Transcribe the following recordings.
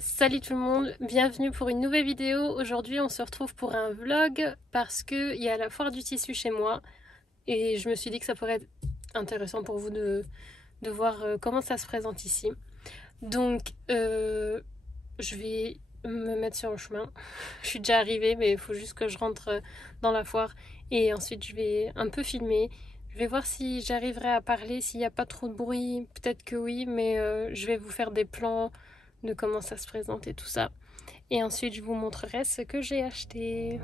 Salut tout le monde, bienvenue pour une nouvelle vidéo. Aujourd'hui on se retrouve pour un vlog parce qu'il y a la foire du tissu chez moi et je me suis dit que ça pourrait être intéressant pour vous de voir comment ça se présente ici. Donc je vais me mettre sur le chemin. Je suis déjà arrivée mais il faut juste que je rentre dans la foire et ensuite je vais un peu filmer. Je vais voir si j'arriverai à parler, s'il n'y a pas trop de bruit, peut-être que oui, mais je vais vous faire des plans de comment ça se présente et tout ça. Et ensuite, je vous montrerai ce que j'ai acheté.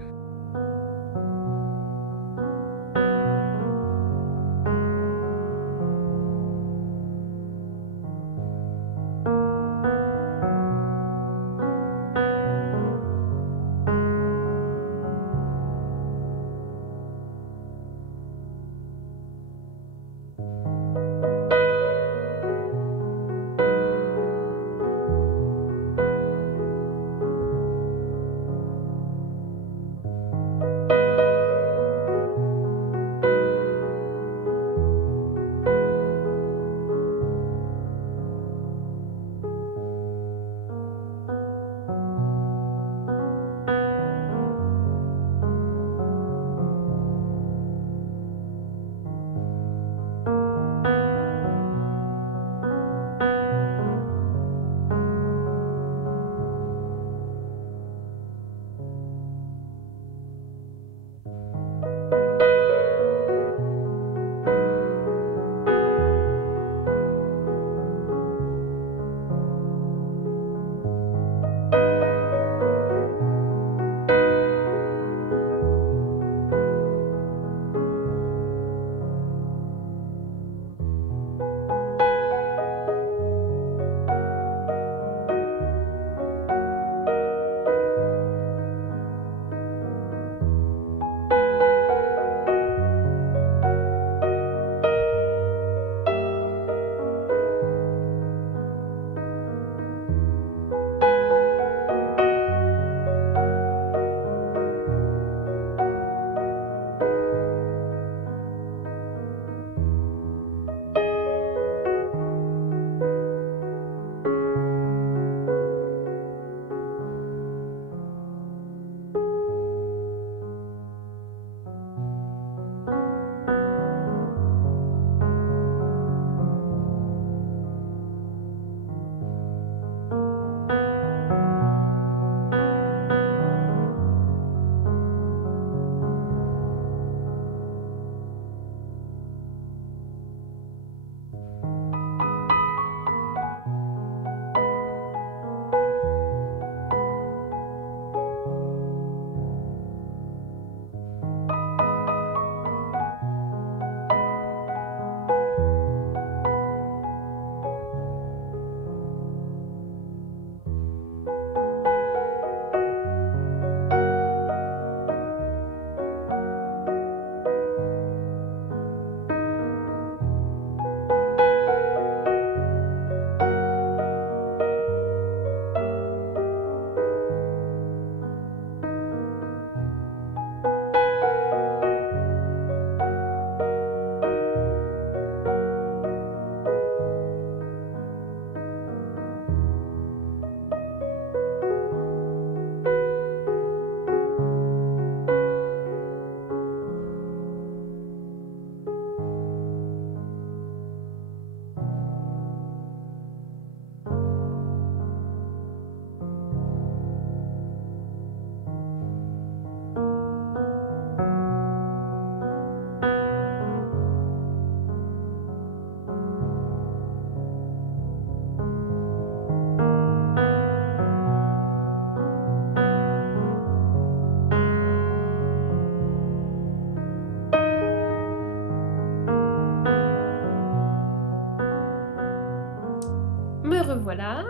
Me revoilà.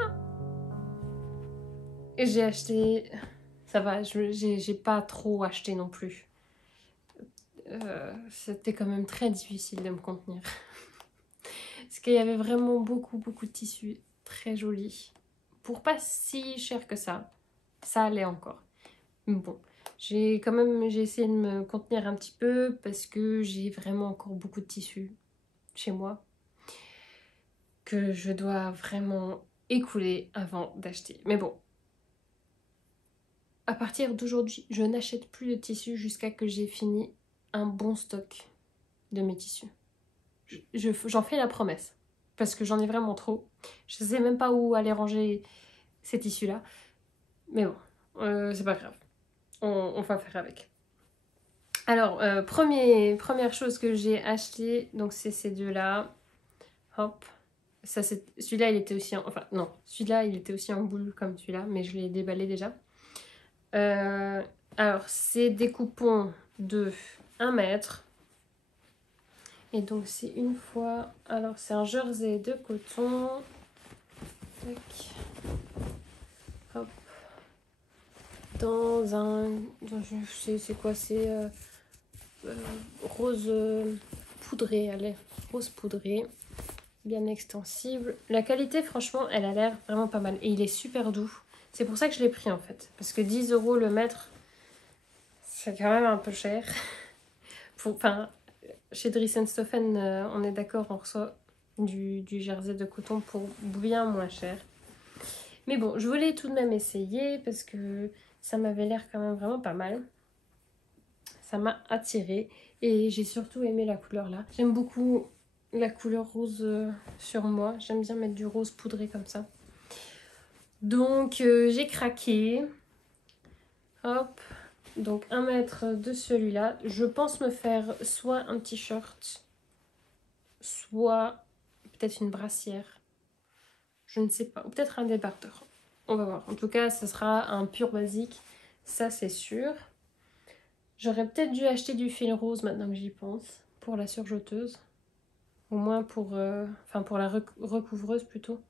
Et j'ai acheté... Ça va, j'ai pas trop acheté non plus. C'était quand même très difficile de me contenir. Parce qu'il y avait vraiment beaucoup de tissus très jolis. Pour pas si cher que ça allait encore. Mais bon, j'ai essayé de me contenir un petit peu parce que j'ai vraiment encore beaucoup de tissus chez moi que je dois vraiment écoulé avant d'acheter. Mais bon, à partir d'aujourd'hui, je n'achète plus de tissus jusqu'à que j'ai fini un bon stock de mes tissus. J'en fais la promesse, parce que j'en ai vraiment trop. Je ne sais même pas où aller ranger ces tissus-là. Mais bon, c'est pas grave. On va faire avec. Alors, première chose que j'ai acheté, donc c'est ces deux-là. Hop. Celui-là, il était aussi en... Enfin, non. Celui-là, il était aussi en boule comme celui-là, mais je l'ai déballé déjà. Alors, c'est des coupons de 1 mètre. Et donc, c'est une fois... Alors, c'est un jersey de coton. Tac. Hop. Dans un... Je sais c'est quoi, c'est... rose poudré, allez. Rose poudré. Bien extensible. La qualité, franchement, elle a l'air vraiment pas mal. Et il est super doux. C'est pour ça que je l'ai pris, en fait. Parce que 10 € le mètre, c'est quand même un peu cher. Enfin, chez Dries & Stoffen, on est d'accord, on reçoit du jersey de coton pour bien moins cher. Mais bon, je voulais tout de même essayer parce que ça m'avait l'air quand même vraiment pas mal. Ça m'a attirée et j'ai surtout aimé la couleur là. J'aime beaucoup la couleur rose sur moi. J'aime bien mettre du rose poudré comme ça. Donc j'ai craqué. Hop. Donc 1 mètre de celui-là. Je pense me faire soit un t-shirt, soit peut-être une brassière. Je ne sais pas. Ou peut-être un débardeur. On va voir. En tout cas, ce sera un pur basique. Ça, c'est sûr. J'aurais peut-être dû acheter du fil rose maintenant que j'y pense. Pour la surjeteuse. Au moins pour, pour la recouvreuse plutôt.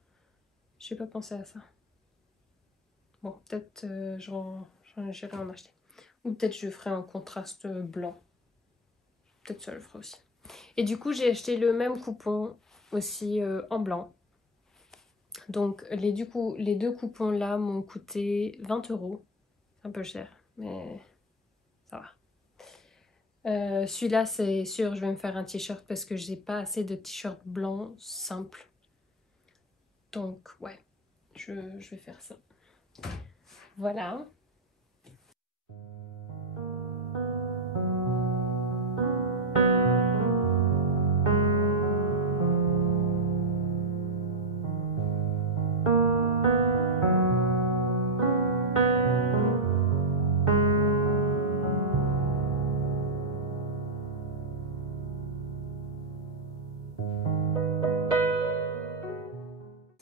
Je n'ai pas pensé à ça. Bon, peut-être j'irai en acheter. Ou peut-être je ferai un contraste blanc. Peut-être ça le fera aussi. Et du coup, j'ai acheté le même coupon aussi en blanc. Donc les deux coupons là m'ont coûté 20 €. C'est un peu cher, mais ça va. Celui-là, c'est sûr, je vais me faire un t-shirt parce que j'ai pas assez de t-shirt blanc simple. Donc ouais, je vais faire ça. Voilà.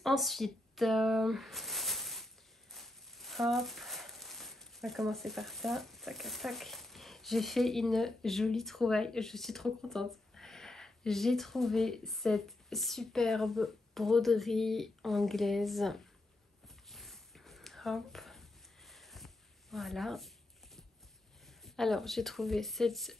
Ensuite, hop, on va commencer par ça. Tac, tac. J'ai fait une jolie trouvaille. Je suis trop contente. J'ai trouvé cette superbe broderie anglaise. Hop. Voilà. Alors, j'ai trouvé cette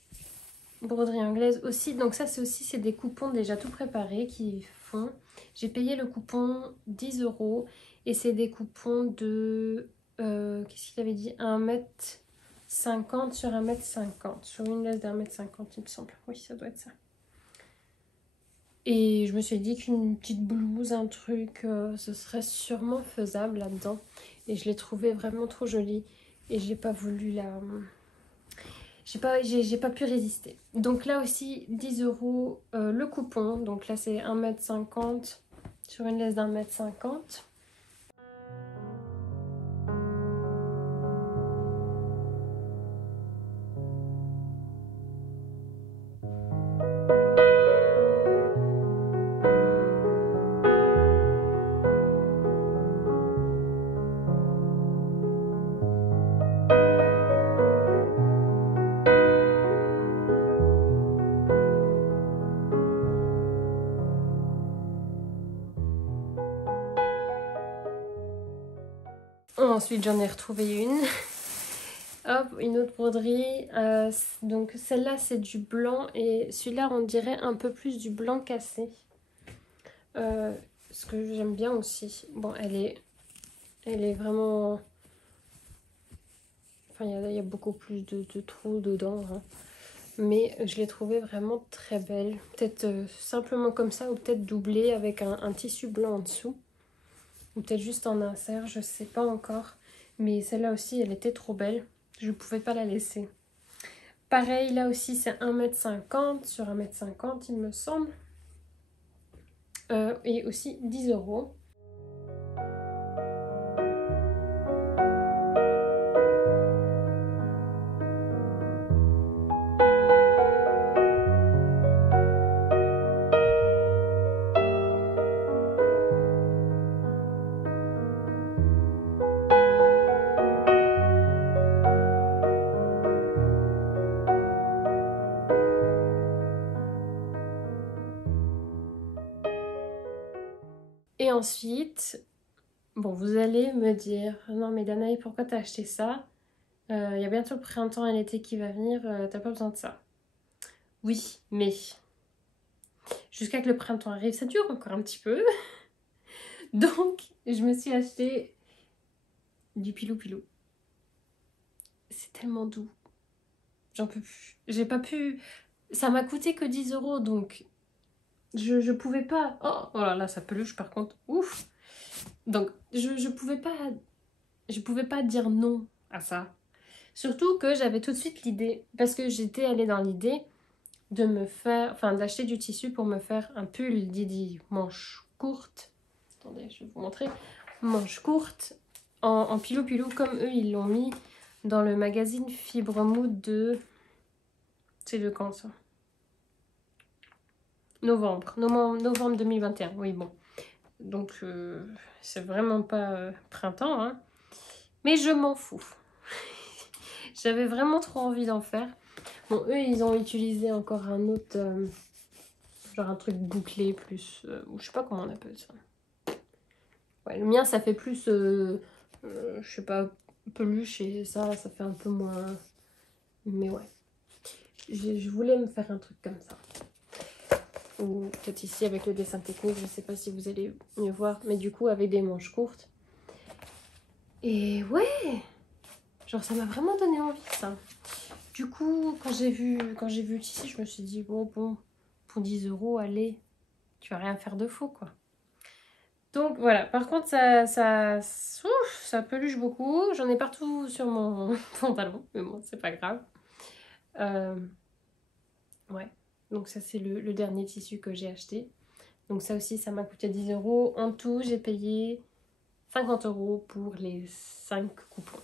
broderie anglaise aussi. Donc ça, c'est des coupons déjà tout préparés qui font. J'ai payé le coupon 10 € et c'est des coupons de... qu'est-ce qu'il avait dit, 1,50 m sur 1,50 m. Sur une laisse d'1,50 m, il me semble. Oui, ça doit être ça. Et je me suis dit qu'une petite blouse, un truc, ce serait sûrement faisable là-dedans. Et je l'ai trouvée vraiment trop jolie. Et j'ai pas voulu la... J'ai pas pu résister. Donc là aussi, 10 € le coupon. Donc là, c'est 1,50 m sur une laisse d'1,50 m. Ensuite, j'en ai retrouvé une. Hop, une autre broderie. Donc celle-là, c'est du blanc et celui-là, on dirait un peu plus du blanc cassé. Ce que j'aime bien aussi. Bon, elle est vraiment... Enfin, il y a beaucoup plus de trous dedans. Hein. Mais je l'ai trouvée vraiment très belle. Peut-être simplement comme ça ou peut-être doublée avec un tissu blanc en dessous. ou peut-être juste en insert, je sais pas encore. Mais celle-là aussi, elle était trop belle. Je ne pouvais pas la laisser. Pareil, là aussi, c'est 1,50 m sur 1,50 m, il me semble. Et aussi 10 euros. Et ensuite, bon, vous allez me dire, non mais Danaï, pourquoi t'as acheté ça? Il y a bientôt le printemps et l'été qui va venir, t'as pas besoin de ça. Oui, mais jusqu'à que le printemps arrive, ça dure encore un petit peu. Donc, je me suis acheté du Pilou Pilou. C'est tellement doux. J'en peux plus. J'ai pas pu... Ça m'a coûté que 10 euros, donc je pouvais pas... Oh, oh là là, ça peluche par contre. Ouf. Donc, je pouvais pas... Je pouvais pas dire non à ça. Surtout que j'avais tout de suite l'idée, parce que j'étais allée dans l'idée de me faire... Enfin, d'acheter du tissu pour me faire un pull Didi manche courte. Attendez, je vais vous montrer. Manche courte en pilou pilou, comme eux, ils l'ont mis dans le magazine Fibre Mood de... C'est de quand ça? Novembre 2021, oui bon. Donc c'est vraiment pas printemps, hein. Mais je m'en fous. J'avais vraiment trop envie d'en faire. Bon, eux, ils ont utilisé encore un autre, genre un truc bouclé plus, ou je sais pas comment on appelle ça. Ouais, le mien, ça fait plus, je sais pas, peluche et ça fait un peu moins... Mais ouais, je voulais me faire un truc comme ça. Ou peut-être ici avec le dessin technique, je sais pas si vous allez mieux voir, mais du coup avec des manches courtes. Et ouais, genre ça m'a vraiment donné envie ça. Du coup, quand j'ai vu le tissu, je me suis dit bon, pour 10 euros, allez, tu vas rien faire de faux quoi. Donc voilà, par contre ça peluche beaucoup. J'en ai partout sur mon pantalon, mais bon, c'est pas grave. Ouais, donc ça c'est le dernier tissu que j'ai acheté. Donc ça aussi, ça m'a coûté 10 euros. En tout, j'ai payé 50 euros pour les 5 coupons.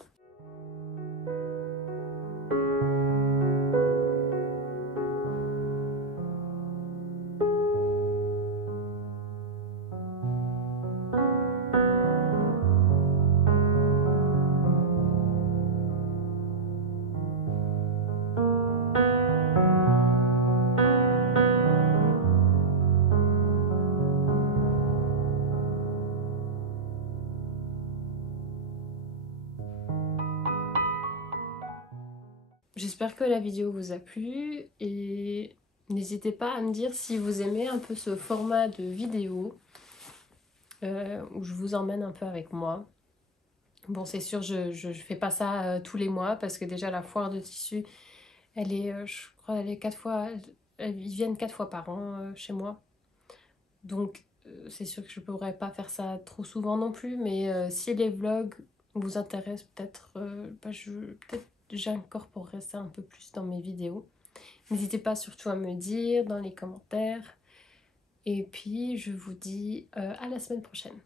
J'espère que la vidéo vous a plu et n'hésitez pas à me dire si vous aimez un peu ce format de vidéo où je vous emmène un peu avec moi. Bon, c'est sûr, je fais pas ça tous les mois parce que déjà la foire de tissu, elle est, je crois, elle est 4 fois, ils viennent 4 fois par an chez moi. Donc c'est sûr que je pourrais pas faire ça trop souvent non plus, mais si les vlogs vous intéressent, peut-être peut-être j'incorporerai ça un peu plus dans mes vidéos. N'hésitez pas surtout à me dire dans les commentaires. Et puis je vous dis à la semaine prochaine.